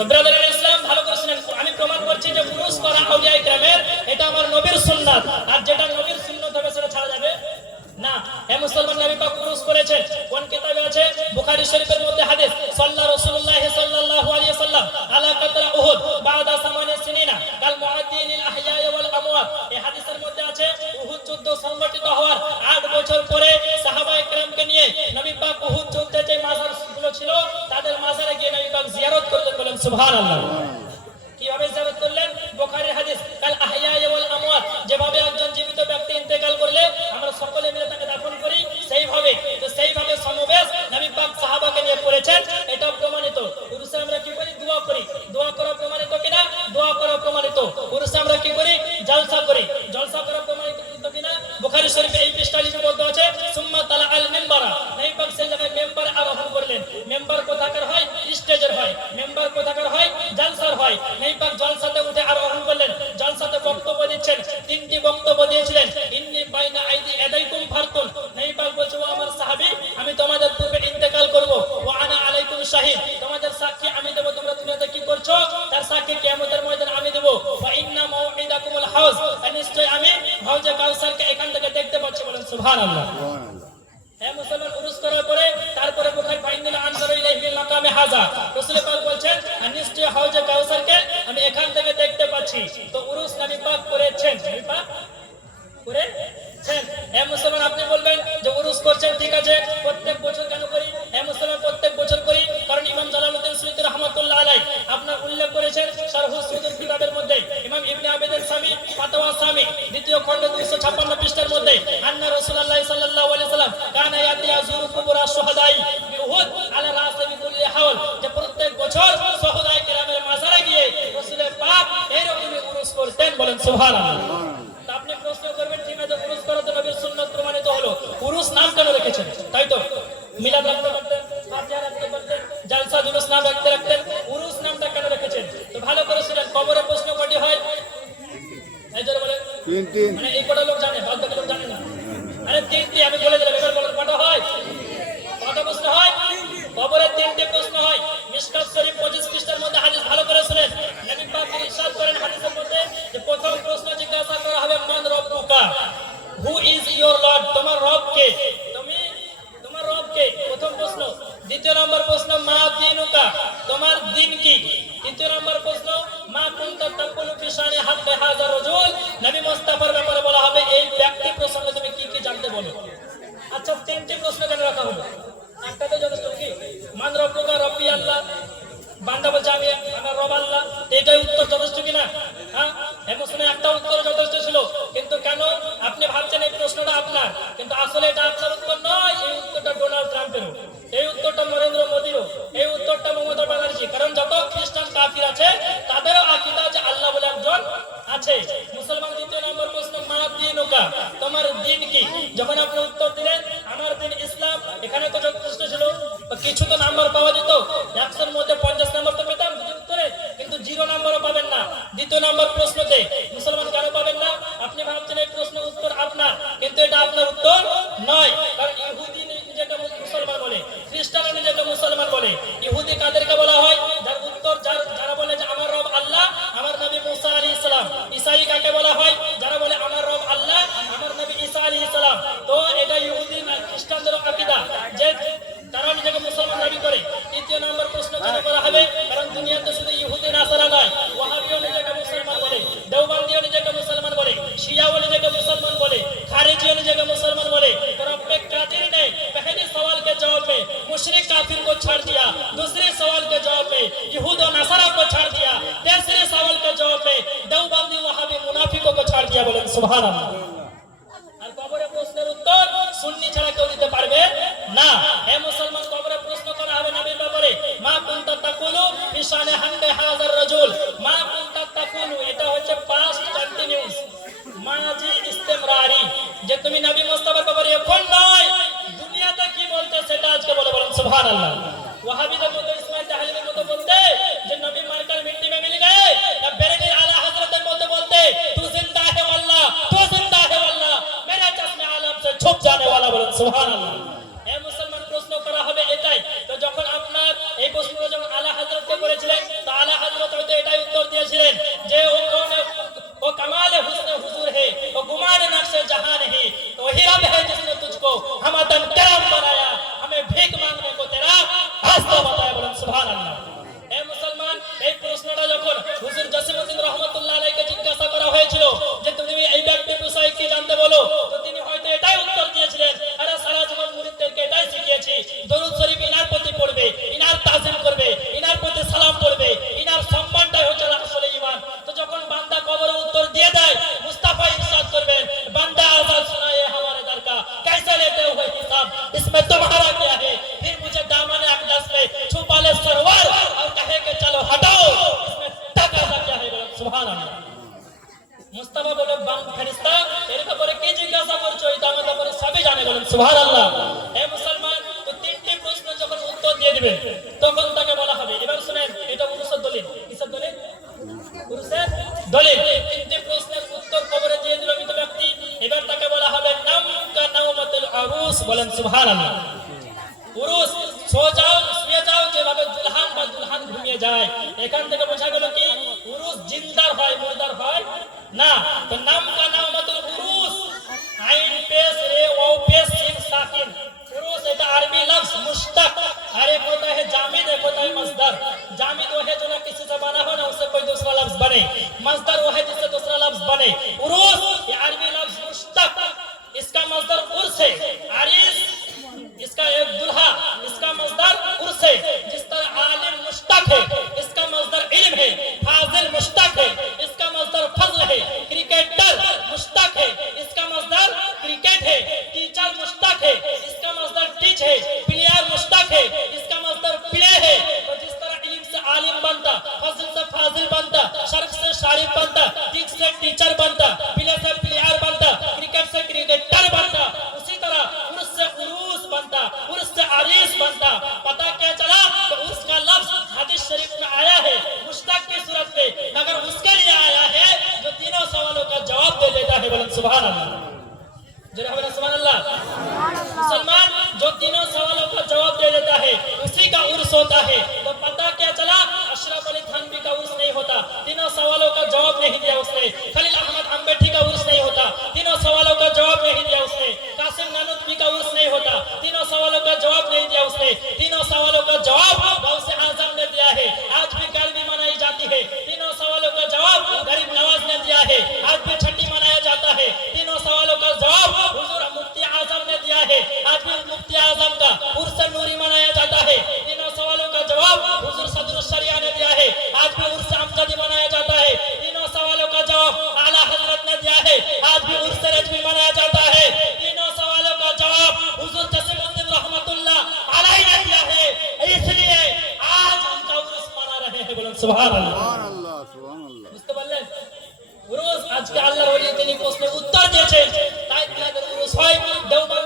তো ব্রাদার ইসলাম ভালো করে শুনেন, আমি প্রমাণ করছি যে উরুস করা আউলিয়া ইকরামের এটা আমার নবীর সুন্নাত, আর যেটা নবীর সুন্নাত হবে সেটা ছাড়া যাবে না। হে মুসলমান, নবী পাক উরুস করেছেন, কোন কিতাবে আছে? বুখারী শরীফের মধ্যে হাদিস, সাল্লা রাসূলুল্লাহ সাল্লাল্লাহু আলাইহি ওয়াসাল্লাম আলা কাতরা উহুদ বাদা সামানিয়া সিনিনা কাল মুআদ্দিনিল আহইয়া ওয়াল আমওয়াত। এই হাদিসের মধ্যে আছে উহুদ যুদ্ধ সংগঠিত হওয়ার 8 বছর পরে সাহাবায়ে কেরামকে নিয়ে নবী পাক উহুদ যুদ্ধে যে মাজারগুলো ছিল তাদের মাজারে গিয়ে নবী পাক জিয়ারত করলেন। বলেন সুবহানাল্লাহ। কিভাবে জিয়ারত করলেন? বুখারীর হাদিস, কাল আহইয়া ওয়াল আমওয়াত, যেভাবে একজন জীবিত ব্যক্তি ইন্তেকাল করলে আমরা সকলে মিলে তাকে দাফন করি, সেইভাবে সমাবেশ নবী পাক সাহাবাকে নিয়ে করেছেন, এটা প্রমাণিত। উরুসে আমরা কি করি? দোয়া করি। দোয়া করা প্রমাণিত কিনা? দোয়া করা প্রমাণিত। উরুসে আমরা কি করি? জলসা করি। জলসা করা প্রমাণিত কিনা? বুখারী শরীফে এই পৃষ্ঠায় বলতে আছে, সুম্মা তালা আল মিম্বারা, নবী পাক সেই জায়গায় মেম্বার আরোহণ করলেন। মেম্বার কোথাকার হয়? স্টেজের হয়। মেম্বার কোথাকার হয়? জলসার হয়। নবী পাক জলসাতে উঠে আরোহণ করলেন, জলসাতে বক্তব্য দিচ্ছেন। 3টি বক্তব্য দিয়েছিলেন। ইন্নী বাইনা আইদি ইয়াদাইকুম ফারতুন, নবী পাক বলছে, ও আমার সাহাবী, আমি তোমাদের পূর্বে ইন্তেকাল করব। ওয়া আনা আলাইকুম শাহিদ, তোমাদের সাক্ষী আমি দেব, তোমরা দুনিয়াতে কি করছো তার সাক্ষী কিয়ামতের ময়দানে আমি দেব। ওয়া ইন্না মাউইদাকুমুল হাউজ, নিশ্চয় আমি হাউজে কাউসারকে এখান থেকে দেখতে পাচ্ছি। বলেন সুবহানাল্লাহ। হে মুসলমান, উরুস করার পরে তারপরে বুখারী ফাইনাল আনসার ইলাইহি মাকামে হাজা, রাসূল পাক বলছেন, নিশ্চয় হাউজে কাউসারকে আমি এখান থেকে দেখতে পাচ্ছি। তো উরুস নবী পাক করেছেন, নবী পাক করেছেন। হে মুসলমান, আপনি বলবেন যে উরুস করছেন, ঠিক আছে, প্রত্যেক বছর কেন করি? হে মুসলমান, প্রত্যেক বছর করি কারণ ইমাম জালালউদ্দিন সুয়ুতী রাহমাতুল্লাহ আলাইহি আপনার উল্লেখ করেছেন শারহুস সুদুর কিতাবের মধ্যে, ইমাম ইবনে আবিদিন সামি ফাতাওয়া সামি দ্বিতীয় খণ্ড 256 পৃষ্ঠার মধ্যে, আন্না রাসূলুল্লাহ সাল্লাল্লাহু আলাইহি ওয়াসাল্লাম কানা ইয়াতিয়াজুরু কুবরা শুহাদাই বিউহুদ আলা রাসি বিকুল্লি হাওল, যে প্রত্যেক বছর শুহাদায়ে কেরামের মাজারে গিয়ে রাসূল পাক এইরকমই উরুস করতেন। বলেন সুবহানাল্লাহ। তা আপনি প্রশ্ন করবেন, ঠিক আছে, উরুস করা তো নবীর সুন্নাত প্রমাণিত হলো, উরুস নাম কেন রেখেছেন? তাই তো মিলাদ রাখতে পারতেন, ফাতিহা রাখতে পারতেন, জলসা জুলুস নাম রাখতেন, উরুস নামটা কেন রেখেছেন? তো ভালো করে শুনেন, কবরে প্রশ্ন কয়টি হয়? এই জন্য বলেন তিনটি, মানে এই কটা লোক জানে, বাকি লোক জানে না। আরে তিনটি, আমি বলে দিলাম, এবার বলেন কটা হয়? কটা প্রশ্ন হয়? কবরে 3টি প্রশ্ন হয়। মিশকাত শরীফ 25 পৃষ্ঠার মধ্যে হাদিস, ভালো করে শুনেন। নবী পাক ইরশাদ করেন হাদিসের মধ্যে যে প্রথম প্রশ্ন জিজ্ঞাসা করা হবে, মান রব্বুকা, হু ইজ ইওর লর্ড, তোমার রব কে? তোমার রব কে? প্রথম প্রশ্ন। দ্বিতীয় নম্বর প্রশ্ন, মা দীনুকা, তোমার দিন কি? তৃতীয় নম্বর প্রশ্ন, মা কুনতা তাকুলু ফি শানি হাক্কি হাযা রাজুল, নবী মুস্তাফার ব্যাপারে বলা হবে এই ব্যক্তি প্রসঙ্গে তুমি কি কি জানতে বলো। আচ্ছা, 3টি প্রশ্ন কেন রাখা হলো? একটা তো যথেষ্ট কি? মান রব্বুকা, রব্বি আল্লাহ, বান্দা বলছে আমি আমার রব আল্লাহ, এটাই উত্তর যথেষ্ট কিনা? হ্যাঁ, এমন একটা উত্তর যথেষ্ট ছিল, কিন্তু কেন আপনি ভাবছেন এই প্রশ্নটা আপনার, কিন্তু আসলে এটা আপনার উত্তর নয়, এই উত্তরটা ডোনাল্ড ট্রাম্পেরও, এই উত্তরটা নরেন্দ্র মোদীরও, এই উত্তরটা মমতা ব্যানার্জি, কারণ যত খ্রিস্টান কাফির আছে তাদেরও আকীদা যে আল্লাহ বলে একজন আছে। মুসলমান দ্বিতীয় নম্বর প্রশ্ন, মা দীনুকা, তোমার দিন কি? যখন আপনি উত্তর দিলেন আমার দিন ইসলাম, এখানে তো যথেষ্ট ছিল, কিছু তো নাম্বার পাওয়া যেত, 100-র মধ্যে 50 নাম্বার তো পেতাম উত্তরে, কিন্তু 0 নাম্বারও পাবেন না দ্বিতীয় নাম্বার প্রশ্নতে। মুসলমান কেন পাবেন না? আপনি ভাবছেন এই প্রশ্ন উত্তর আপনার, কিন্তু এটা আপনার উত্তর নয়, কারণ ইহুদি নিজেকে মুসলমান বলে, খ্রিস্টানরা নিজেকে মুসলমান বলে। ইহুদি কাদেরকে বলা হয়? যার উত্তর যারা বলে যে আমার রব আল্লাহ, আমার নবী মুসা আলাইহিস সালাম। ঈসাই কাকে বলা হয়? যারা বলে আমার রব আল্লাহ, আমার নবী ঈসা আলাইহিস সালাম। তো এটা ইহুদি খ্রিস্টানদের আকীদা যে তারা নিজেকে মুসলমান দাবি করে। তৃতীয় নম্বর প্রশ্ন কেন করা হবে? কারণ দুনিয়াতে শুধু ইহুদি নাসারা নয়, ওয়াহাবিও নিজেকে মুসলমান বলে, দেওবন্দিও নিজেকে মুসলমান বলে, শিয়াও নিজেকে মুসলমান বলে, खारिजियों নিজেকে মুসলমান বলে। तो रब्बे कादिर ने पहले सवाल के जवाब में मुशरिक काफिर को छोड़ दिया, दूसरे सवाल के जवाब में यहूद और नसारा को छोड़ दिया, तीसरे सवाल के जवाब में देवबंदी वहाबी मुनाफिकों को छोड़ दिया। बोलें सुभान अल्लाह। আর কবরে প্রশ্নের উত্তর সুন্নি ছাড়া কেউ দিতে পারবে না। হে মুসলমান, কবরে প্রশ্ন করা হবে নবীর ব্যাপারে, মা কুনতা তাকুলু ফি শানি হাক্কি হাযার রাজুল, মা কুনতা তাকুলু, এটা হচ্ছে পাস্ট কন্টিনিউয়াস, মাজি ইস্তেমরারি, যে তুমি নবী মুস্তাফার ব্যাপারে এখন নয় দুনিয়াতে কি বলতে সেটা আজকে বলে। বলেন সুবহানাল্লাহ। ওয়াহাবিদের মতো ইসমাইল তাহলিলের মতো বলতে যে নবী মারকার মিट्टी में मिल गए, या बेरेली आला हजरতের মতো বলতে तू जिंदा है वल्लाह, तू जिंदा है वल्लाह, मेरा चश्मे आलम से छुप जाने वाला। বলেন সুবহানাল্লাহ। হে মুসলমান, প্রশ্ন করা হবে এটাই। তো যখন আপনার এই প্রশ্ন যখন আলা হযরতকে করেছিলেন, তো আলা হুজুর জসিমউদ্দিন রহমাতুল্লাহ আলাইহিকে জিজ্ঞাসা করা হয়েছিল যে তুমি এই ব্যক্তির বিষয়ে কি জানতে বলো, তো তিনি হয়তো এটাই উত্তর দিয়েছিলেন, আরে সারা জীবন মুরিদদেরকে এটাই শিখিয়েছি, দরুদ শরীফ ইনার প্রতি পড়বে, ইনার তাজিম করবে, ইনার প্রতি সালাম করবে, ইনার সম্মানটাই হচ্ছে আসলে ঈমান। তো যখন বান্দা কবরে উত্তর দিয়ে দেয়, মুস্তাফা ইরশাদ করবেন, বান্দা আজাদ सुनाए हमारे दर का कैसे लेते हो हिसाब, इसमें तुम्हारा क्या है, फिर मुझे दामन अक़दस में छुपा ले सरवर और कहे कि चलो हटाओ, इसमें तकाजा क्या है। सुभान अल्लाह। মুস্তাফা বলে বাম ফেরেশতা এর ব্যাপারে কি জিজ্ঞাসা করছো, এটা আমার ব্যাপারে সবই জানে, বলেন সুবহানাল্লাহ। হে মুসলমান, তো তিনটি প্রশ্ন যখন উত্তর দিয়ে দিবেন তখন তাকে বলা হবে, এবার শুনেন এটা উরুসের দলিল, কিসের দলিল? উরুসের দলিল। তিনটি প্রশ্নের উত্তর কবরে দিয়ে দিল মৃত ব্যক্তি, এবার তাকে বলা হবে নাম কা নাওমাতুল আরুস, বলেন সুবহানাল্লাহ। উরুস সো যাও, শুয়ে যাও, যেভাবে দুলহান বা দুলহান ঘুমিয়ে যায়, এখান থেকে বোঝা গেল কি উরুস জিন্দার হয়, মুর্দার হয় না। তো নাম কা নাওমাতুল উরুস, আইন পেশ রে ও পেশ সিন সাকিন। उरूस এটা আরবি लफ्ज मुश्तक, और एक होता है जामिद, एक होता है मस्दर। जामिद वो है जो ना किसी से बना हो ना उससे कोई दूसरा लफ्ज बने, मस्दर वो है जिससे दूसरा लफ्ज बने। उरूस ये अरबी लफ्ज मुश्तक, इसका मस्दर उर्स है, आरिस इसका एक दुल्हा, इसका मस्दर उर्स है। जिस तरह आलिम मुश्तक है, इसका मस्दर इल्म है। फाजिल मुश्तक है, इसका मस्दर फजल है। क्रिकेटर मुश्तक है, इसका मस्दर क्रिकेट है। टीचर मुश्तक है, इसका मस्दर टीच है। प्लेयर मुश्तक है, इसका मस्दर प्ले है। तो जिस तरह इल्म से आलिम बनता, फजल से फाजिल बनता, शर्फ से शारिफ बनता, टीच से टीचर बनता, प्ले से प्लेयर बनता, क्रिकेट से क्रिकेटर बनता, उसी तरह उर्स से उरूस बनता, उर्स से आरिस बनता। पता क्या चला? तो उर्स का लफ्ज हदीस शरीफ में आया है मुश्तक की सूरत में, मगर उसके लिए आया है जो तीनों सवालों का जवाब दे देता है, बोलें सुभान अल्लाह। जरा बोलें सुभान अल्लाह। मुसलमान जो तीनों सवालों का जवाब दे देता है उसी का उर्स होता है। तो पता क्या चला? अशरफ अली थानवी का उर्स नहीं होता, तीनों सवालों का जवाब नहीं दिया उसने। खलील अहमद अम्बेठी का उर्स नहीं होता, तीनों सवालों का जवाब नहीं दिया उसने। कासिम नानूतवी का उर्स नहीं होता, तीनों सवालों का जवाब नहीं दिया उसने। तीनों सवालों का जवाब गौसे आजम ने दिया है, आज भी गलबी मनाई जाती है। तीनों सवालों का जवाब गरीब नवाज ने दिया है, आज भी छठी मनाया जाता है। तीनों सवालों का जवाब हुजूर मुफ्ती आजम ने दिया है, आज भी मुफ्ती आजम का उर्स नूरी मनाया जाता है। तीनों सवालों का जवाब हुजूर सदरुल शरिया ने दिया है, आज भी उर्स अमजदी मनाया जाता है। तीनों सवालों का जवाब आला हजरत ने दिया है, आज भी उर्स रजवी मनाया जाता है। तीनों सवालों का जवाब हुजूर जसीमुद्दीन रहमतुल्लाह अलैहि ने दिया है, इसलिए आज उनका उर्स मना रहे हैं, बोलें सुभान अल्लाह। সুবহান আল্লাহ, সুবহান আল্লাহ। বুঝতে পারলেন? উরুস আজকে আল্লাহর ওলি তিনি প্রশ্নের উত্তর দিয়েছেন, তাই তাদের উরুস হয়। দেওবন্দ